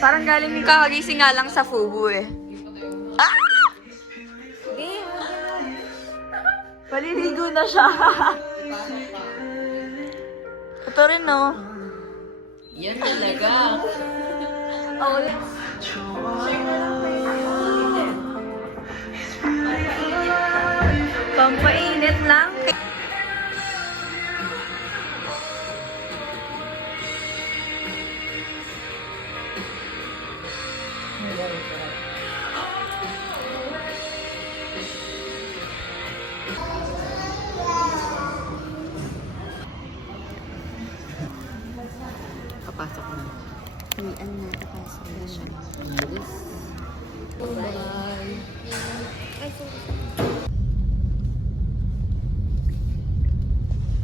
Parang galing yung kakagising nga lang sa Fugu eh. Ah! Paliligo na siya. Ito rin, no? Yan talaga. Oh, pampainit lang. Kapasok na. Uwian na, kapasok na siya. Yes. Bye. Ay, sorry.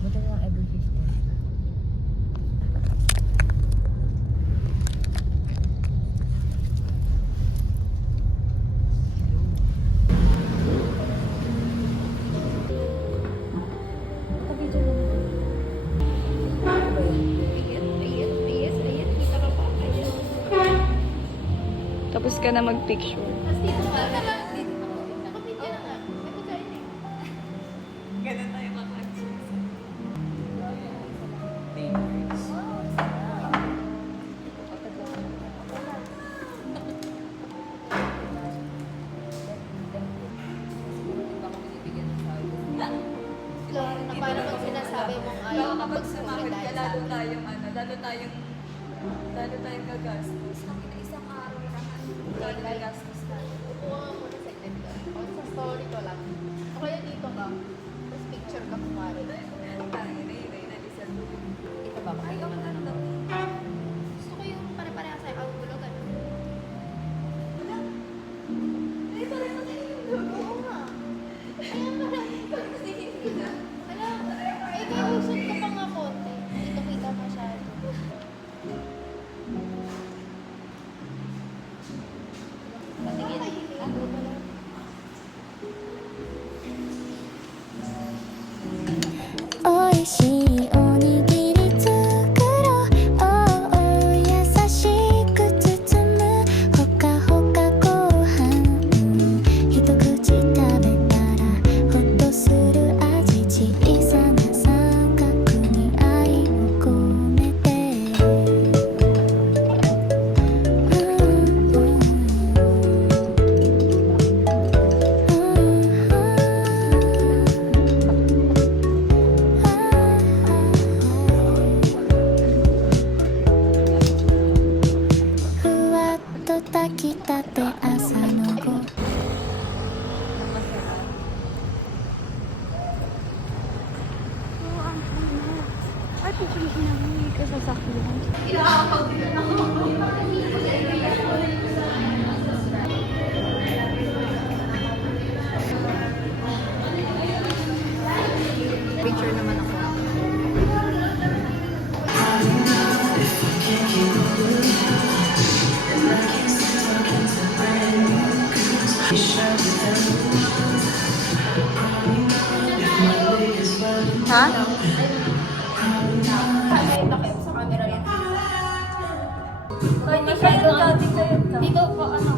Buta lang every 15. Tapos ka na mag-picture. Tapos dito ka na lang. Nakapidya na nga. May pagkain eh. Ganun tayo makakas. Na paano pag sinasabi mong ayaw kapag sumahod ka, lalo tayong gagastos. isang araw na Lalo gagastos tayo. Upo ka muna sa event ka. O sa story ko lang. O kaya dito ka. Tapos picture ka kumari. Ito ba? Ayaw mo na. Gusto ko yung pare-pareha sa'yo. Ang gulo ganun. Ay, pareho tayo yung logo. Oo nga. Ayan pala. Alam, ay kaya usot ka pa nga konti. Dito kita masyado. Patingin. Ang gulo lang. Oishii onigiri tsukuroう優しく包むほかほかご飯一口食べたらほっとする味小さな三角に愛を込めてふわっと炊きたて朝のごAy, pipilisin na mo yung kasasakyan. Picture naman ako. Ha? Sa camera lang. Ay, masyado dati kayo. Dito ko ano.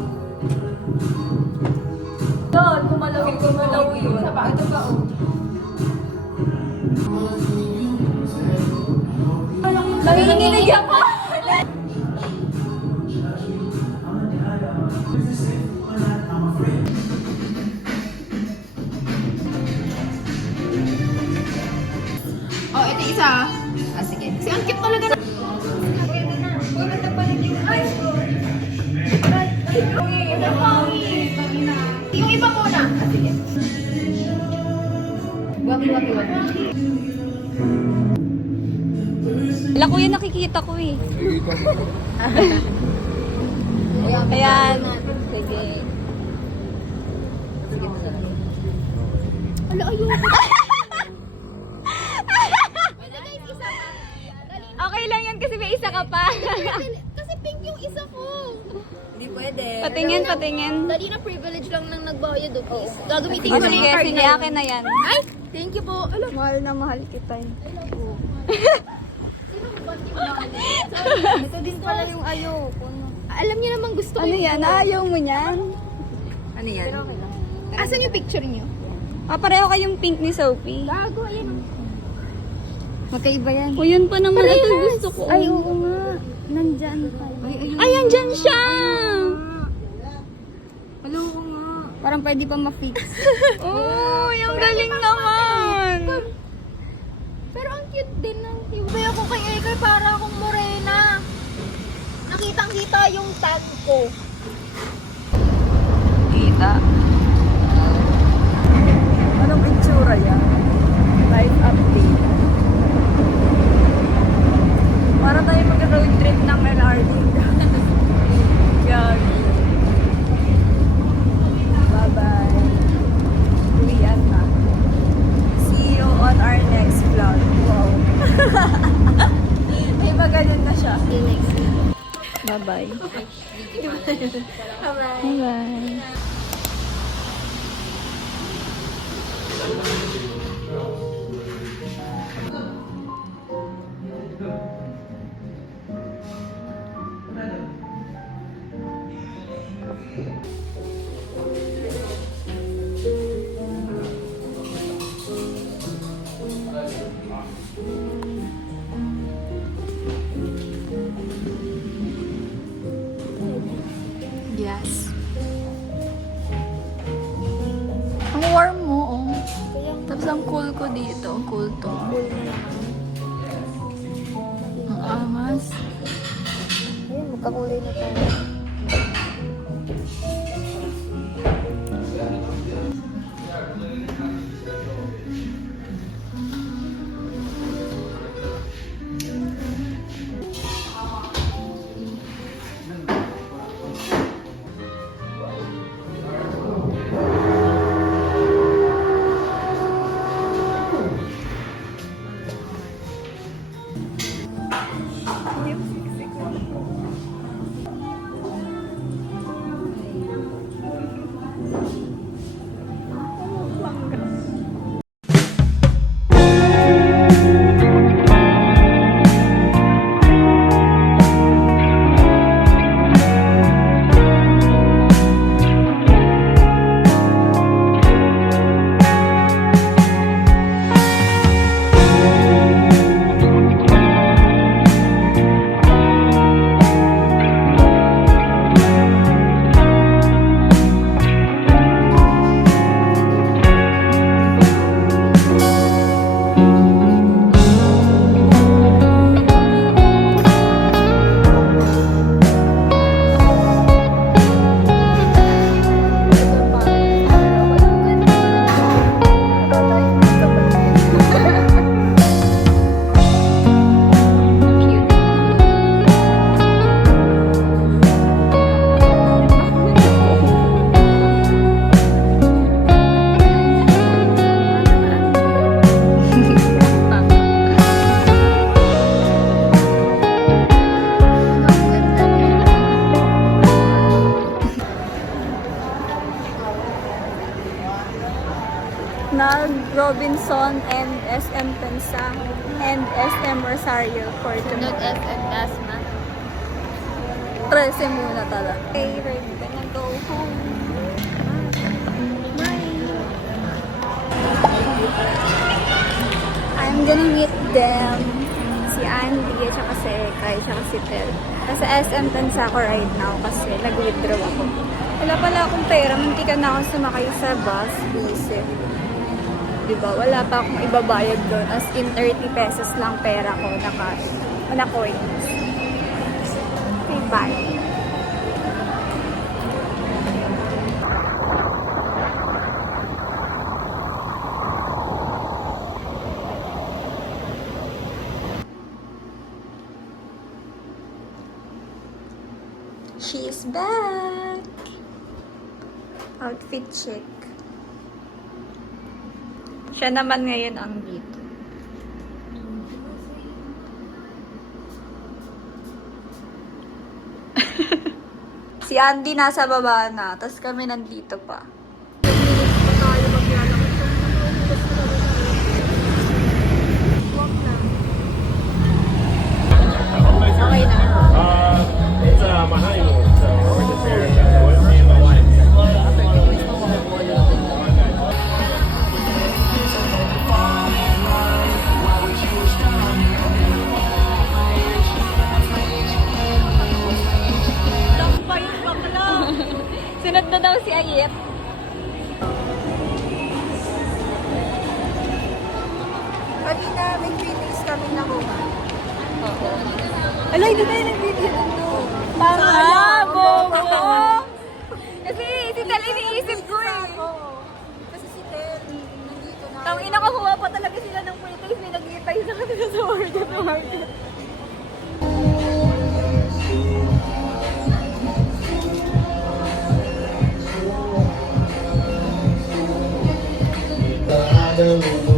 Doon, gumalaw yun. Sa ba? Ito ba oh. Nanginginig ako! Oh, ito yung isa. Ah, sige. Si ang cute talaga na. Yung iba muna. Ah, sige. Wagi. Wala ko yan nakikita ko eh. Ayan. Sige. Ala, ayoko. Guys, isa pa. Okay lang yan kasi may isa ka pa. Kasi pink yung isa ko. Hindi pwede. Patingin. Dali na privilege lang nang nagbayad o please. Gagamitin O ko na sige, yung card sige, na yun. akin na yan. Ay, thank you po. Alam, Mahal na mahal kita eh. Ito din pala yung ayoko. Alam niyo naman gusto ko Ano yan? Ayaw mo yan? Ano yan? Asan yung picture niyo? Pareho kayong pink ni Sophie. Gago, ayan. Magkaiba yan. O yun pa naman. Ito gusto ko. Ay, oo nga. Nandyan pa. Ay, andyan siya! Hello ko nga. Parang pwede pa ma-fix. Oh, yung galing naman! Pero ang cute din ng iba ako kay Edgar, para akong morena. Nakitang-kita yung tag ko. Kita. Anong itsura yan? Life update. Para tayo mag-road trip ng LRT. Gagi. Bye-bye. Uwian na. See you on our next vlog. Wow. Ay, magaling na siya. See you next week. Bye-bye. Bye-bye. Yes. Ang warm mo, oh. Tapos ang cool ko dito. Ang cool to. Ang amas. Ayun, magkakulay na tayo. Nag-Robinson and SM Pensa and SM Rosario for Not tomorrow. SM Dasma. 13 muna talaga. Okay, we're gonna go home. I'm gonna meet them. Si Andy, at saka si Kai, at saka si Tel. Nasa SM Pensa ako right now kasi nag-withdraw ako. Wala pala akong pera. Muntikan na akong sumakay sa bus. Busy. Diba? Wala pa akong ibabayad doon. As in, 30 pesos lang pera ko na cash. O na coins. Okay, bye. She's back! Outfit check. Siya naman ngayon ang dito. Si Andy nasa baba na, tapos kami nandito pa. Hindi tayo nag-video doon. Tama, bobo! Kasi si Tel iniisip ko eh. Kasi si Tel, nandito na. Tangina ko, kuha pa talaga sila ng Pringles. May nag-iitay sa kanila sa market.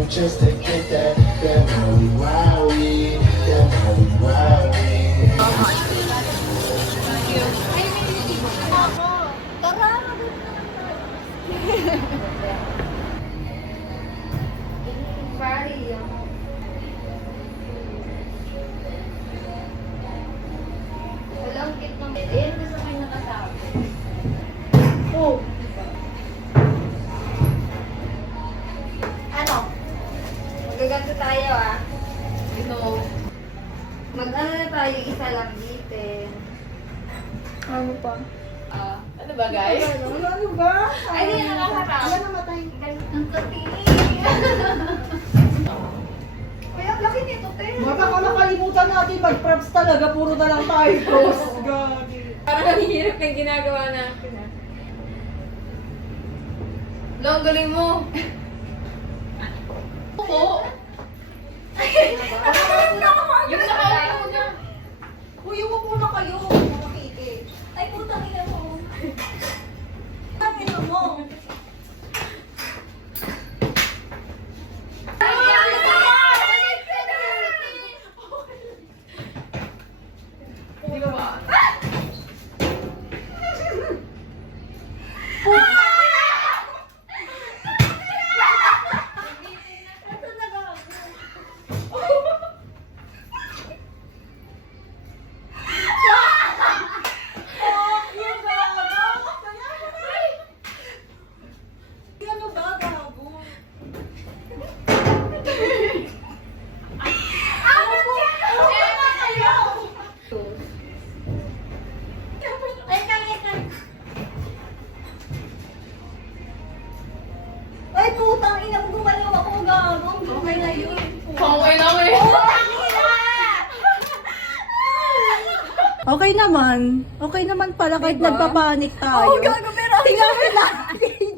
Just to get that Maui, that Maui. Walang kit ng Ayan, gusto ko yung nakatawa. Ano? Magaganto tayo ah. Mag-ano na tayo, isa lang bitin. Ano pa? Ano ba guys? Ano ba? Ay, di na nakaharap. Wala namatay. Ang katingin. Kaya laki nito, Tel. Baka ka nakalimutan natin mag-props talaga. Puro na lang tayo close. Gagi. Parang ang hirap ng ginagawa natin ah. Long, galing mo. Oo. Yung nakaupo mo na. Uy, upo muna kayo. Makikit. Ay, putang ina mo. Ang ino mo. Di ba ba? Ano ba, gago? Ay, putang ina mo, gumalaw ako, gago. Okay na yun. Okay lang eh. Okay naman. Okay naman pala kahit nagpapanik tayo. Oo, gago, pero Tingnan mo natin.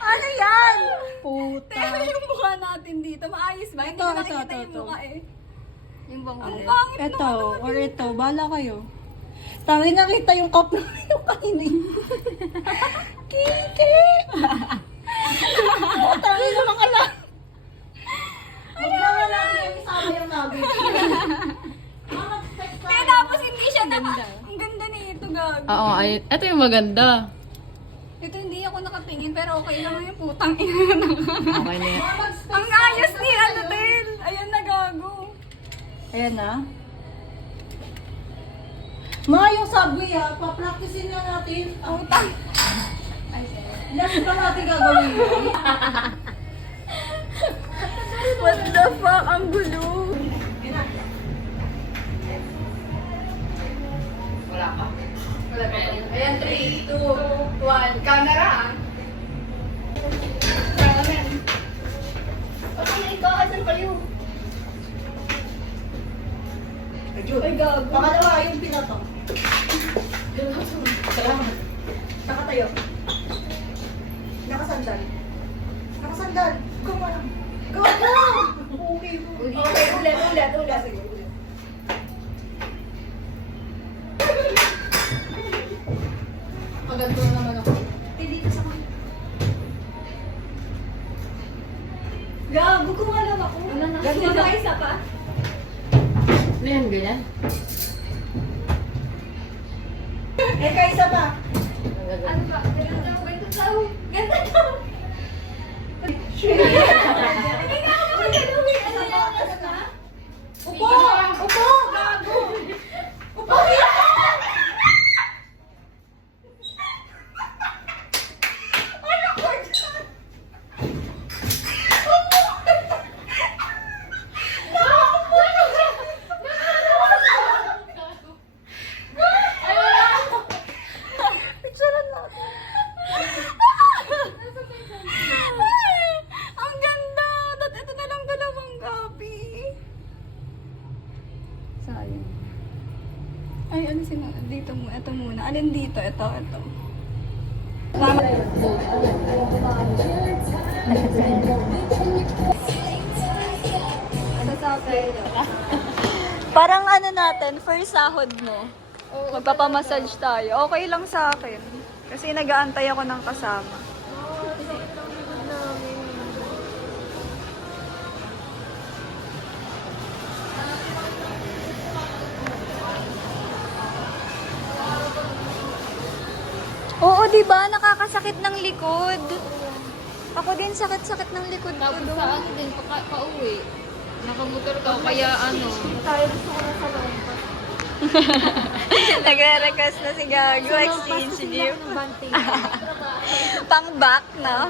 ano yan? Puta. Pero yung mukha natin dito, maayos ba? Hindi ko Ito, nakikita ito, yung ito. mukha eh. Yung bang Ang pangit Ito, or ito. Bahala kayo. Tangi nakita yung cup na yung kanina. Kiki! Tangi naman ka lang. Huwag naman natin yung isama yung nugget. Kaya tapos hindi siya Ang ganda nito, gago. Oo, ay, ito yung maganda. Ito hindi ako nakatingin, pero okay lang yung putang ina na. Okay na yan. Ang ayos ni ano, Tel. Ayan na, gago. Ayan na. Ma, yung subway ha, pa-practicein na natin. Putang. Last pa natin gagawin yun. What the fuck? Ang gulo. Wala pa. Wala pa. Ayan, 3, 2, 1. Camera ah. Asan kayo? Ay, gago. Pangalawa, yung pinato. Salamat. Nakatayo. Nakasandal. Nakasandal. Gawa. Gawa na! Okay. Okay, ulit. Sige, ulit. Kaganto na naman ako. Hindi ka sa kanya. Gago, kumalam ako. Ganito ba isa pa? Ano yan, ganyan? Eh, kaisa pa. Ano ba? Ganda daw. Ganda daw. Ganda daw. Hindi nga ako magagawin. Ano yan? Ano na? Upo! Upo! Gago! Upo! Ang ganda Ay, ano sino? Dito mo. Ito muna. Alin dito? Ito. Parang ano natin, first sahod mo. Magpapamassage tayo. Okay lang sa akin. Kasi nag-aantay ako ng kasama. Oo, di ba? Nakakasakit ng likod. Ako din sakit-sakit ng likod ko Tapos doon. sa ano din, pauwi. Nakamotor ka, kaya ano. Tayo gusto ko na sa lompas. Nagre-request na si Gago, exchange gift. Ng banting. Pang back, no?